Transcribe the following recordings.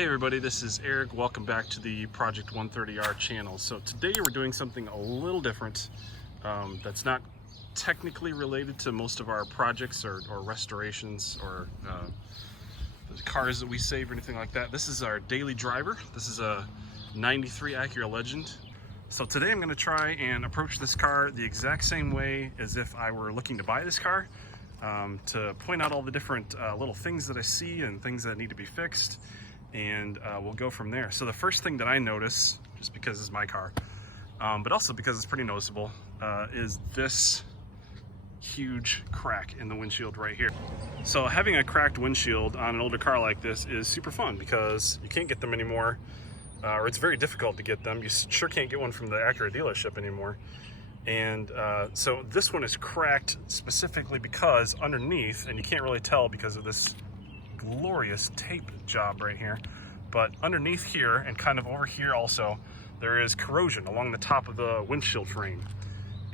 Hey everybody, this is Eric. Welcome back to the Project 130R channel. So today we're doing something a little different that's not technically related to most of our projects or restorations or the cars that we save or anything like that. This is our daily driver. This is a 93 Acura Legend. So today I'm going to try and approach this car the exact same way as if I were looking to buy this car, to point out all the different little things that I see and things that need to be fixed. And we'll go from there. So the first thing that I notice, just because it's my car, but also because it's pretty noticeable, is this huge crack in the windshield right here. So having a cracked windshield on an older car like this is super fun because you can't get them anymore, or it's very difficult to get them. You sure can't get one from the Acura dealership anymore. And so this one is cracked specifically because underneath, and you can't really tell because of this glorious tape job right here, but underneath here and kind of over here also, there is corrosion along the top of the windshield frame,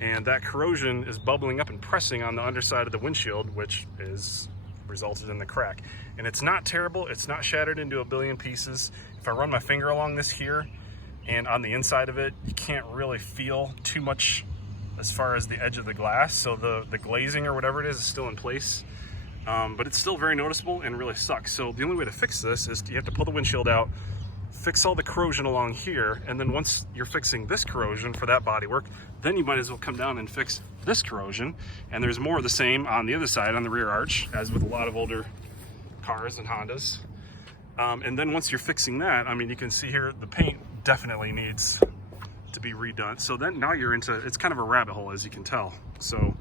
and that corrosion is bubbling up and pressing on the underside of the windshield, which is resulted in the crack. And it's not terrible, it's not shattered into a billion pieces. If I run my finger along this here and on the inside of it, you can't really feel too much as far as the edge of the glass, so the glazing or whatever it is still in place. But it's still very noticeable and really sucks. So the only way to fix this is you have to pull the windshield out, fix all the corrosion along here, and then once you're fixing this corrosion for that bodywork, then you might as well come down and fix this corrosion. And there's more of the same on the other side, on the rear arch, as with a lot of older cars and Hondas. And then once you're fixing that, I mean, you can see here the paint definitely needs to be redone. So then now you're into, it's kind of a rabbit hole, as you can tell. So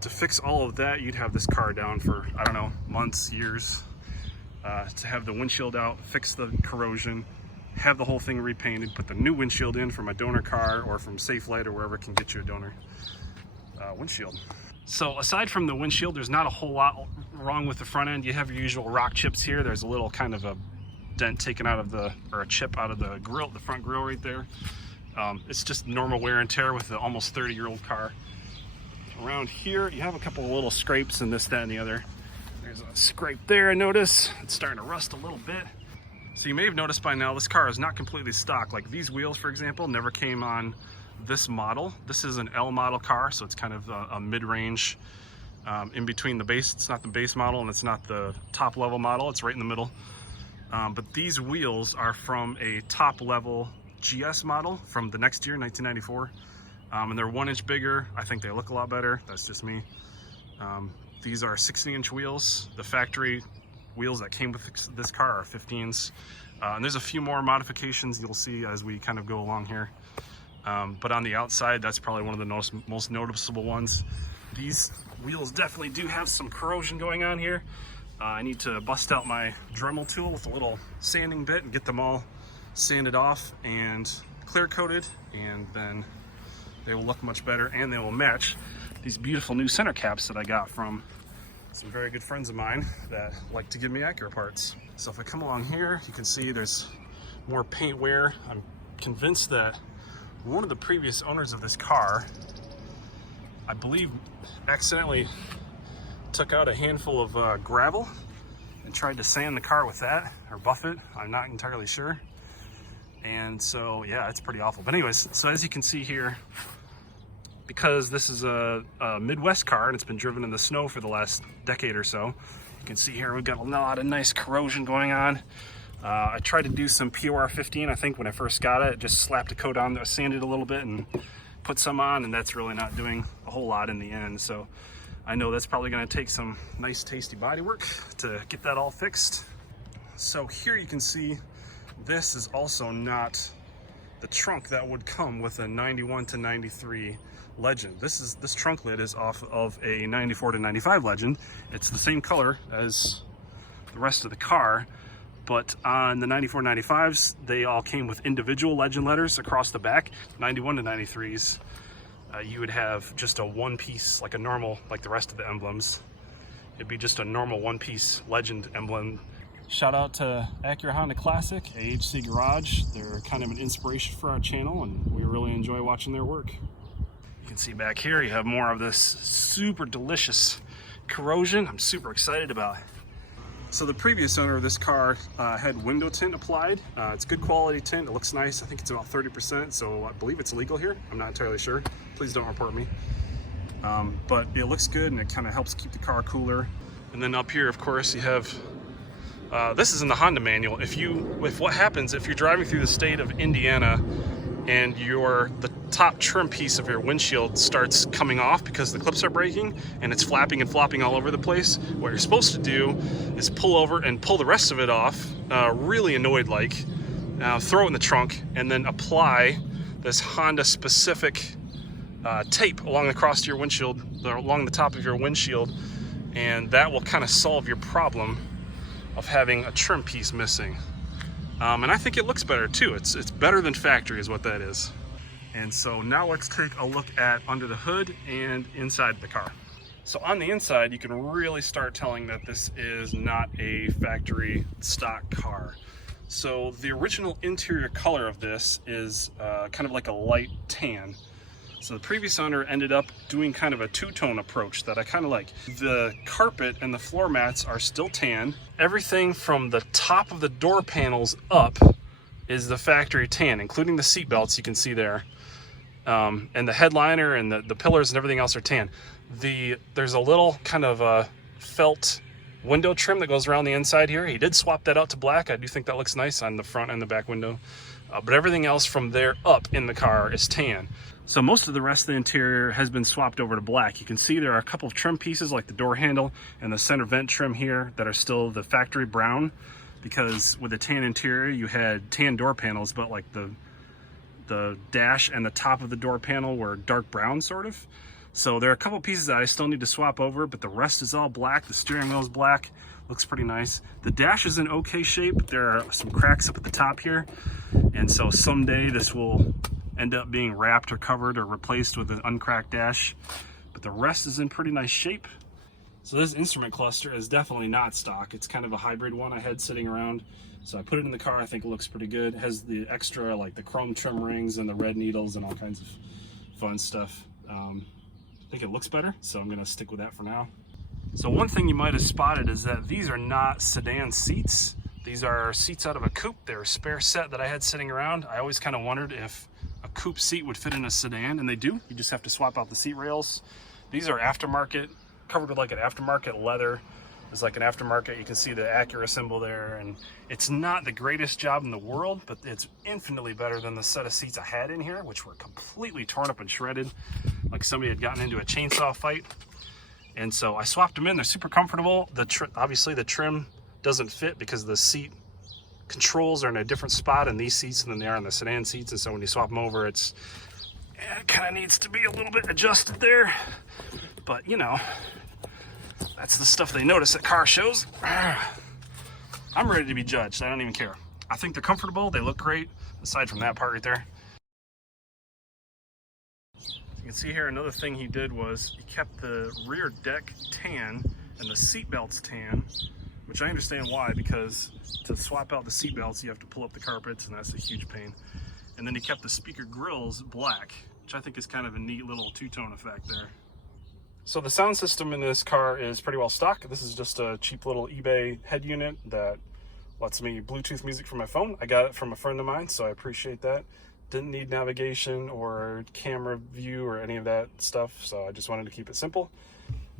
to fix all of that, you'd have this car down for, I don't know, months, years, to have the windshield out, fix the corrosion, have the whole thing repainted, put the new windshield in from a donor car or from Safelite or wherever can get you a donor windshield. So aside from the windshield, there's not a whole lot wrong with the front end. You have your usual rock chips here. There's a little kind of a dent taken out of or a chip out of the grill, the front grill right there. It's just normal wear and tear with the almost 30-year-old car. Around here, you have a couple of little scrapes and this, that, and the other. There's a scrape there, I notice. It's starting to rust a little bit. So you may have noticed by now, this car is not completely stock. Like these wheels, for example, never came on this model. This is an L model car, so it's kind of a mid-range, in between the base. It's not the base model and it's not the top level model. It's right in the middle. But these wheels are from a top level GS model from the next year, 1994. And they're 1 inch bigger. I think they look a lot better. That's just me. These are 16-inch wheels. The factory wheels that came with this car are 15s. And there's a few more modifications you'll see as we kind of go along here. But on the outside, that's probably one of the most noticeable ones. These wheels definitely do have some corrosion going on here. I need to bust out my Dremel tool with a little sanding bit and get them all sanded off and clear coated, and then they will look much better and they will match these beautiful new center caps that I got from some very good friends of mine that like to give me Acura parts. So if I come along here, you can see there's more paint wear. I'm convinced that one of the previous owners of this car, I believe, accidentally took out a handful of gravel and tried to sand the car with that, or buff it. I'm not entirely sure. And so, yeah, it's pretty awful. But anyways, so as you can see here, because this is a Midwest car and it's been driven in the snow for the last decade or so, you can see here we've got a lot of nice corrosion going on. I tried to do some POR 15, I think, when I first got it. Just slapped a coat on there, sanded a little bit and put some on, and that's really not doing a whole lot in the end. So I know that's probably going to take some nice tasty body work to get that all fixed. So here you can see this is also not the trunk that would come with a 91 to 93 Legend. This trunk lid is off of a 94 to 95 Legend. It's the same color as the rest of the car, but on the 94 95s, they all came with individual Legend letters across the back. 91 to 93s, you would have just a one piece, like a normal, like the rest of the emblems. It'd be just a normal one piece Legend emblem. Shout out to Acura Honda Classic, AHC Garage. They're kind of an inspiration for our channel, and we really enjoy watching their work. You can see back here, you have more of this super delicious corrosion I'm super excited about. So the previous owner of this car had window tint applied. It's good quality tint, it looks nice. I think it's about 30%, so I believe it's legal here. I'm not entirely sure. Please don't report me. But it looks good and it kind of helps keep the car cooler. And then up here, of course, you have, this is in the Honda manual. If what happens if you're driving through the state of Indiana and the top trim piece of your windshield starts coming off because the clips are breaking and it's flapping and flopping all over the place, what you're supposed to do is pull over and pull the rest of it off, really annoyed like, throw it in the trunk, and then apply this Honda specific tape along the cross to your windshield, along the top of your windshield, and that will kind of solve your problem of having a trim piece missing. And I think it looks better too. It's better than factory is what that is. And so now let's take a look at under the hood and inside the car. So on the inside, you can really start telling that this is not a factory stock car. So the original interior color of this is kind of like a light tan. So the previous owner ended up doing kind of a two-tone approach that I kind of like. The carpet and the floor mats are still tan. Everything from the top of the door panels up is the factory tan, including the seat belts you can see there. And the headliner and the pillars and everything else are tan. There's a little kind of a felt window trim that goes around the inside here. He did swap that out to black. I do think that looks nice on the front and the back window. But everything else from there up in the car is tan. So most of the rest of the interior has been swapped over to black. You can see there are a couple of trim pieces like the door handle and the center vent trim here that are still the factory brown, because with the tan interior you had tan door panels, but like the dash and the top of the door panel were dark brown sort of. So there are a couple pieces that I still need to swap over, but the rest is all black. The steering wheel is black, looks pretty nice. The dash is in okay shape. There are some cracks up at the top here, and so someday this will end up being wrapped or covered or replaced with an uncracked dash, but the rest is in pretty nice shape. So this instrument cluster is definitely not stock. It's kind of a hybrid one I had sitting around. So I put it in the car. I think it looks pretty good. It has the extra, like the chrome trim rings and the red needles and all kinds of fun stuff. I think it looks better, so I'm gonna stick with that for now. So one thing you might have spotted is that these are not sedan seats. These are seats out of a coupe. They're a spare set that I had sitting around. I always kind of wondered if a coupe seat would fit in a sedan, and they do. You just have to swap out the seat rails. These are aftermarket, covered with like an aftermarket leather. It's like an aftermarket. You can see the Acura symbol there, and it's not the greatest job in the world, but it's infinitely better than the set of seats I had in here, which were completely torn up and shredded, like somebody had gotten into a chainsaw fight. And so I swapped them in. They're super comfortable. Obviously the trim doesn't fit because the seat controls are in a different spot in these seats than they are in the sedan seats, and so when you swap them over, it kind of needs to be a little bit adjusted there. But you know, that's the stuff they notice at car shows. I'm ready to be judged. I don't even care. I think they're comfortable. They look great, aside from that part right there. You can see here another thing he did was he kept the rear deck tan and the seat belts tan, which I understand why, because to swap out the seat belts you have to pull up the carpets, and that's a huge pain. And then he kept the speaker grills black, which I think is kind of a neat little two-tone effect there. So the sound system in this car is pretty well stock. This is just a cheap little eBay head unit that lets me Bluetooth music from my phone. I got it from a friend of mine, so I appreciate that. Didn't need navigation or camera view or any of that stuff, so I just wanted to keep it simple.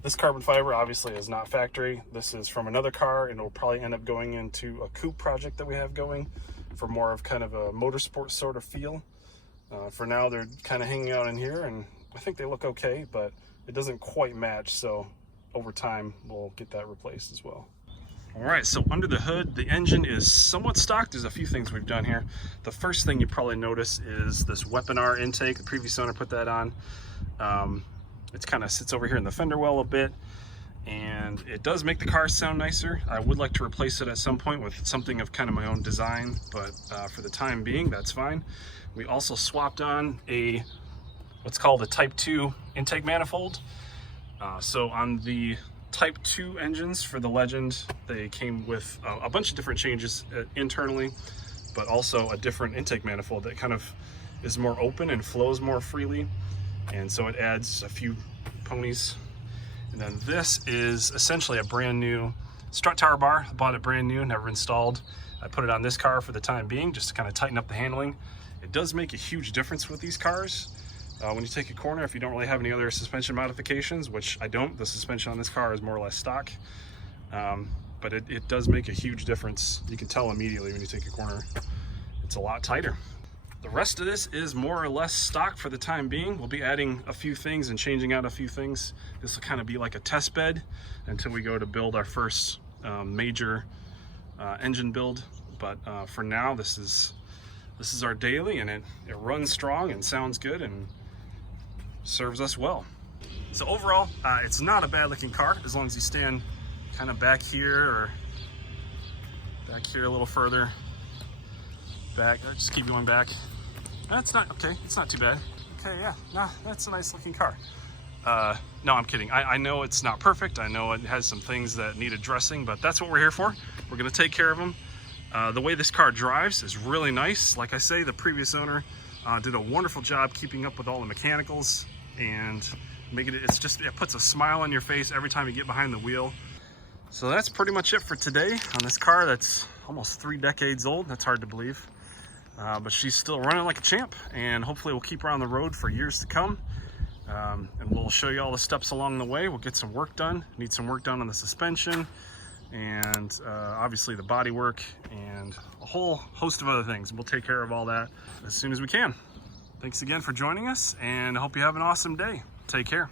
This carbon fiber obviously is not factory. This is from another car, and it'll probably end up going into a coupe project that we have going for more of kind of a motorsport sort of feel. For now, they're kind of hanging out in here, and I think they look okay, but it doesn't quite match, so over time we'll get that replaced as well. All right, so under the hood, the engine is somewhat stock. There's a few things we've done here. The first thing you probably notice is this weaponar intake. The previous owner put that on. It kind of sits over here in the fender well a bit, and it does make the car sound nicer. I would like to replace it at some point with something of kind of my own design, but for the time being, that's fine. We also swapped on what's called a Type 2 intake manifold. So on the Type 2 engines for the Legend, they came with a bunch of different changes internally, but also a different intake manifold that kind of is more open and flows more freely. And so it adds a few ponies. And then this is essentially a brand new strut tower bar. I bought it brand new, never installed. I put it on this car for the time being, just to kind of tighten up the handling. It does make a huge difference with these cars. When you take a corner, if you don't really have any other suspension modifications, which I don't, the suspension on this car is more or less stock. But it does make a huge difference. You can tell immediately when you take a corner, it's a lot tighter. The rest of this is more or less stock for the time being. We'll be adding a few things and changing out a few things. This will kind of be like a test bed until we go to build our first major engine build. But for now, this is our daily, and it runs strong and sounds good and serves us well. So overall, it's not a bad looking car as long as you stand kind of back here or back here a little further. Back, just keep going back. That's not, okay, it's not too bad. Okay, yeah, no, that's a nice looking car. No, I'm kidding. I know it's not perfect. I know it has some things that need addressing, but that's what we're here for. We're gonna take care of them. The way this car drives is really nice. Like I say, the previous owner did a wonderful job keeping up with all the mechanicals and making it, it puts a smile on your face every time you get behind the wheel. So that's pretty much it for today on this car that's almost 3 decades old. That's hard to believe. But she's still running like a champ, and hopefully we'll keep her on the road for years to come. And we'll show you all the steps along the way. We'll get some work done. Need some work done on the suspension and obviously the body work and a whole host of other things. We'll take care of all that as soon as we can. Thanks again for joining us, and I hope you have an awesome day. Take care.